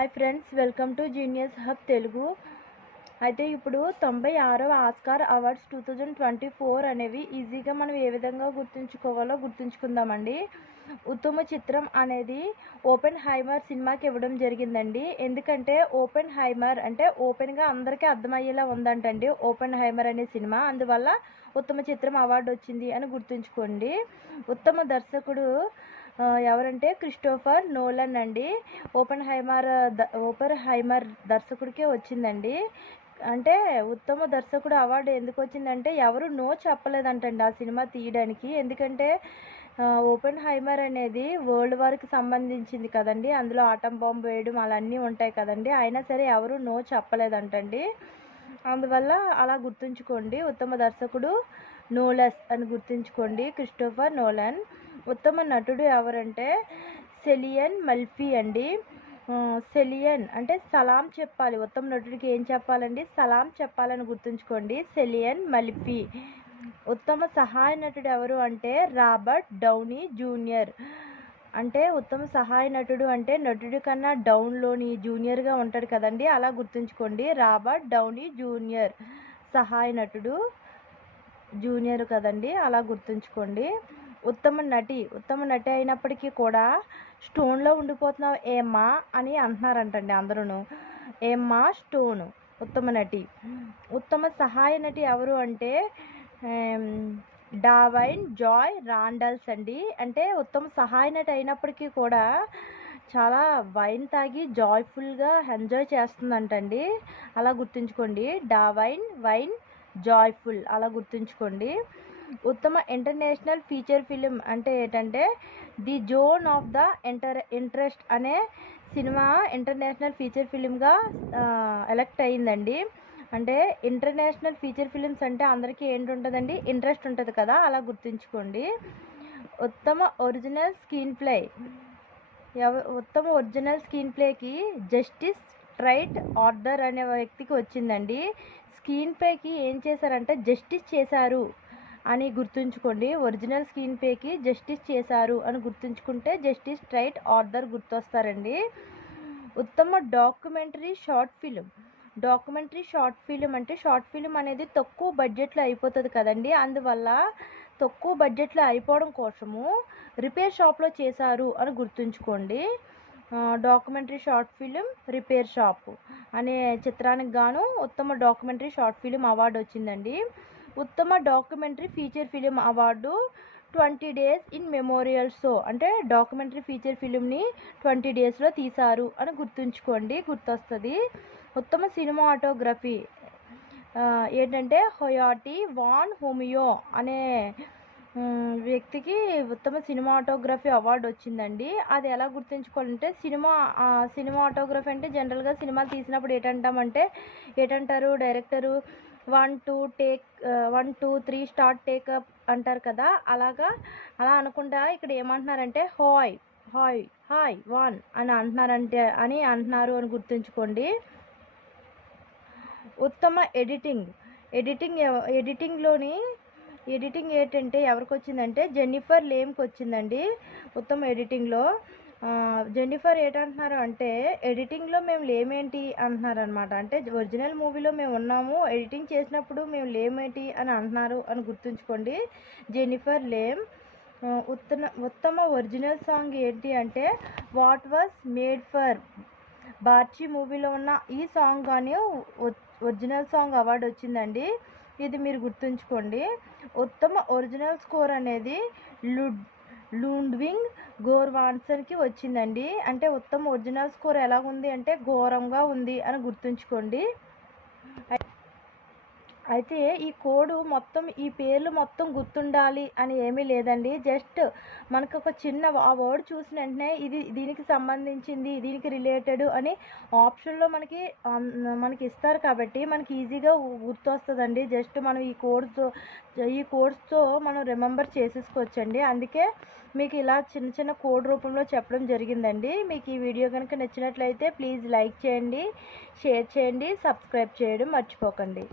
Hi friends, welcome to genius hub Telugu. అయితే ఇప్పుడు 96వ Oscar awards 2024 అనేవి ఈజీగా మనం ఏ విధంగా గుర్తుంచుకోవాలో గుర్తుంచుకుందామండి. ఉత్తమ చిత్రం అనేది ఓపెన్ హైమర్ సినిమాకి ఇవ్వడం జరిగిందండి. ఎందుకంటే ఓపెన్ హైమర్ అంటే ఓపెన్గా అందరికీ అర్థమయ్యేలా ఉందంటండి ఓపెన్ హైమర్ అనే సినిమా. అందువల్ల ఉత్తమ చిత్రం అవార్డు వచ్చింది అని గుర్తుంచుకోండి. ఉత్తమ దర్శకుడు ఎవరంటే క్రిస్టోఫర్ నోలన్ అండి. ఓపెన్ హైమర్ దర్శకుడికే వచ్చిందండి. అంటే ఉత్తమ దర్శకుడు అవార్డు ఎందుకు వచ్చిందంటే ఎవరు నో చెప్పలేదంటండి ఆ సినిమా తీయడానికి. ఎందుకంటే ఓపెన్ హైమర్ అనేది వరల్డ్ వార్కి సంబంధించింది కదండి. అందులో ఆటం బాంబు వేయడం అలాన్నీ ఉంటాయి కదండి. అయినా సరే ఎవరు నో చెప్పలేదంటండి. అందువల్ల అలా గుర్తుంచుకోండి. ఉత్తమ దర్శకుడు నోలస్ అని గుర్తుంచుకోండి, క్రిస్టోఫర్ నోలన్. ఉత్తమ నటుడు ఎవరంటే సెలియన్ మర్ఫీ అండి. సెలియన్ అంటే సలాం చెప్పాలి. ఉత్తమ నటుడికి ఏం చెప్పాలండి? సలాం చెప్పాలని గుర్తుంచుకోండి, సెలియన్ మర్ఫీ. ఉత్తమ సహాయ నటుడు ఎవరు అంటే రాబర్ట్ డౌనీ జూనియర్. అంటే ఉత్తమ సహాయ నటుడు అంటే నటుడి కన్నా డౌన్లోని జూనియర్గా ఉంటాడు కదండి, అలా గుర్తుంచుకోండి. రాబర్ట్ డౌనీ జూనియర్ సహాయ నటుడు, జూనియర్ కదండి, అలా గుర్తుంచుకోండి. ఉత్తమ నటి అయినప్పటికీ కూడా స్టోన్లో ఉండిపోతున్నావు ఏమ్మా అని అంటున్నారంటండి అందరూ. ఏమ్మా స్టోన్ ఉత్తమ నటి. ఉత్తమ సహాయ నటి ఎవరు అంటే డావైన్ జాయ్ రాండల్స్ అండి. అంటే ఉత్తమ సహాయ నటి అయినప్పటికీ కూడా చాలా వైన్ తాగి జాయ్ఫుల్గా ఎంజాయ్ చేస్తుందంటండి, అలా గుర్తుంచుకోండి. వైన్ జాయ్ఫుల్ అలా గుర్తుంచుకోండి. ఉత్తమ ఇంటర్నేషనల్ ఫీచర్ ఫిలిం అంటే ఏంటంటే the zone of the interest అనే సినిమా ఇంటర్నేషనల్ ఫీచర్ ఫిలింగా ఎలెక్ట్ అయ్యిందండి. అంటే ఇంటర్నేషనల్ ఫీచర్ ఫిలిమ్స్ అంటే అందరికీ ఏంటి ఉంటుందండి? ఇంట్రెస్ట్ ఉంటుంది కదా, అలా గుర్తుంచుకోండి. ఉత్తమ ఒరిజినల్ స్క్రీన్ ప్లేకి జస్టిస్ ట్రైట్ ఆర్డర్ అనే వ్యక్తికి వచ్చిందండి. స్క్రీన్ ప్లేకి ఏం చేశారంటే జస్టిస్ చేశారు అని గుర్తుంచుకోండి. ఒరిజినల్ స్క్రీన్ ప్లేకి జస్టిస్ చేశారు అని గుర్తుంచుకుంటే జస్టిస్ ట్రైట్ ఆర్డర్ గుర్తొస్తారండి. ఉత్తమ డాక్యుమెంటరీ షార్ట్ ఫిలిం అంటే షార్ట్ ఫిలిం అనేది తక్కువ బడ్జెట్లో అయిపోతుంది కదండి. అందువల్ల తక్కువ బడ్జెట్లో అయిపోవడం కోసము రిపేర్ షాప్లో చేశారు అని గుర్తుంచుకోండి. Documentary short film repair shop అనే చిత్రానికి గాను ఉత్తమ డాక్యుమెంటరీ షార్ట్ ఫిలిం అవార్డు వచ్చిందండి. ఉత్తమ documentary feature film award 20 days in memorial show అంటే డాక్యుమెంటరీ ఫీచర్ ఫిలింని 20 daysలో తీశారు అని గుర్తుంచుకోండి, గుర్తొస్తుంది. ఉత్తమ సినిమాటోగ్రఫీ ఏంటంటే హొయాటీ వాన్ హోమియో అనే వ్యక్తికి ఉత్తమ సినిమాటోగ్రఫీ అవార్డు వచ్చిందండి. అది ఎలా గుర్తుంచుకోవాలంటే సినిమాటోగ్రఫీ అంటే జనరల్గా సినిమాలు తీసినప్పుడు ఏటంటారు డైరెక్టరు 1 2 3 స్టార్ట్ టేకప్ అంటారు కదా, అలా అనకుండా ఇక్కడ ఏమంటున్నారంటే హాయ్ 1 అని అంటున్నారు అని గుర్తుంచుకోండి. ఉత్తమ ఎడిటింగ్ ఏంటంటే ఎవరికి వచ్చిందంటే జెన్నిఫర్ లేమ్కి వచ్చిందండి. ఉత్తమ ఎడిటింగ్లో జెన్నిఫర్ ఏంటంటున్నారు అంటే ఎడిటింగ్లో మేము లేమేంటి అంటున్నారు అనమాట. అంటే ఒరిజినల్ మూవీలో మేము ఉన్నాము, ఎడిటింగ్ చేసినప్పుడు మేము లేమేంటి అని అంటున్నారు అని గుర్తుంచుకోండి, జెన్నిఫర్ లేమ్. ఉత్తమ ఒరిజినల్ సాంగ్ ఏంటి అంటే వాట్ వాజ్ మేడ్ ఫర్ బార్చీ మూవీలో ఉన్న ఈ సాంగ్ కానీ ఒరిజినల్ సాంగ్ అవార్డు వచ్చిందండి. ఇది మీరు గుర్తుంచుకోండి. ఉత్తమ ఒరిజినల్ స్కోర్ అనేది లూడ్విగ్ గోర్వాన్సన్కి వచ్చిందండి. అంటే ఉత్తమ ఒరిజినల్ స్కోర్ ఎలా ఉంది అంటే ఘోరంగా ఉంది అని గుర్తుంచుకోండి. అయితే ఈ కోడ్ మొత్తం ఈ పేర్లు మొత్తం గుర్తుండాలి అని ఏమీ లేదండి. జస్ట్ మనకు ఒక చిన్న ఆ వర్డ్ చూసిన వెంటనే ఇది దీనికి సంబంధించింది, దీనికి రిలేటెడ్ అని ఆప్షన్లో మనకి ఇస్తారు కాబట్టి మనకి ఈజీగా గుర్తొస్తుందండి. జస్ట్ మనం ఈ కోడ్స్తో మనం రిమెంబర్ చేసేసుకోవచ్చండి. అందుకే మీకు ఇలా చిన్న కోడ్ రూపంలో చెప్పడం జరిగిందండి. మీకు ఈ వీడియో కనుక నచ్చినట్లయితే ప్లీజ్ లైక్ చేయండి, షేర్ చేయండి, సబ్స్క్రైబ్ చేయడం మర్చిపోకండి.